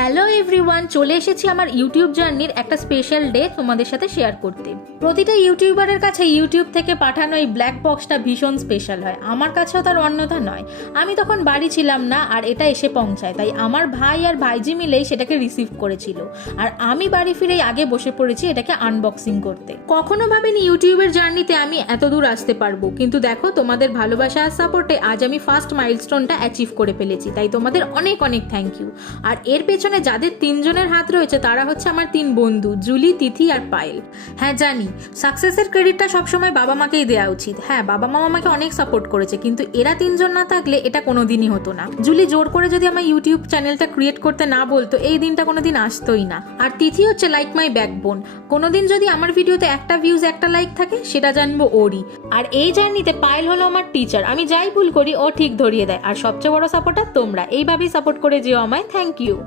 Hello everyone, চলে এসেছি আমার ইউটিউব জার্নির একটা স্পেশাল ডে তোমাদের সাথে শেয়ার করতে। প্রতিটা ইউটিউবারের কাছে ইউটিউব থেকে পাঠানো এই ব্ল্যাক বক্সটা ভীষণ স্পেশাল হয়, আমার কাছেও তার অন্যথা নয়। আমি তখন বাড়ি ছিলাম না আর এটা এসে পৌঁছায়, তাই আমার ভাই আর ভাইজি মিলেই সেটাকে রিসিভ করেছিল আর আমি বাড়ি ফিরেই আগে বসে পড়েছি এটাকে আনবক্সিং করতে। কখনো ভাবিনি ইউটিউবের জার্নিতে আমি এত দূর আসতে পারবো, কিন্তু দেখো তোমাদের ভালোবাসা আর সাপোর্টে আজ আমি ফার্স্ট মাইলস্টোনটা অ্যাচিভ করে ফেলেছি, তাই তোমাদের অনেক অনেক থ্যাংক ইউ। আর এর পেছনে যাদের তিনজনের হাত রয়েছে তারা হচ্ছে আমার তিন বন্ধু, জুলি, তিথি আর পায়েল। হ্যাঁ জানি, সাকসেসের ক্রেডিটটা সবসময় বাবা মাকেই দেওয়া উচিত। হ্যাঁ, বাবা মা আমাকে অনেক সাপোর্ট করেছে, কিন্তু এরা তিনজন না থাকলে এটা কোনোদিনই হতো না। জুলি জোর করে যদি আমার ইউটিউব চ্যানেলটা ক্রিয়েট করতে না বলতো, এই দিনটা কোনোদিন আসতোই না। আর তিথি হচ্ছে লাইক মাই ব্যাকবোন, কোনোদিন যদি আমার ভিডিওতে একটা ভিউজ একটা লাইক থাকে সেটা জানবো ওরই। আর এই জার্নিতে পায়েল হলো আমার টিচার, আমি যাই ভুল করি ও ঠিক ধরিয়ে দেয়। আর সবচেয়ে বড় সাপোর্টার তোমরা, এইভাবেই সাপোর্ট করে যেও আমায়। Thank you.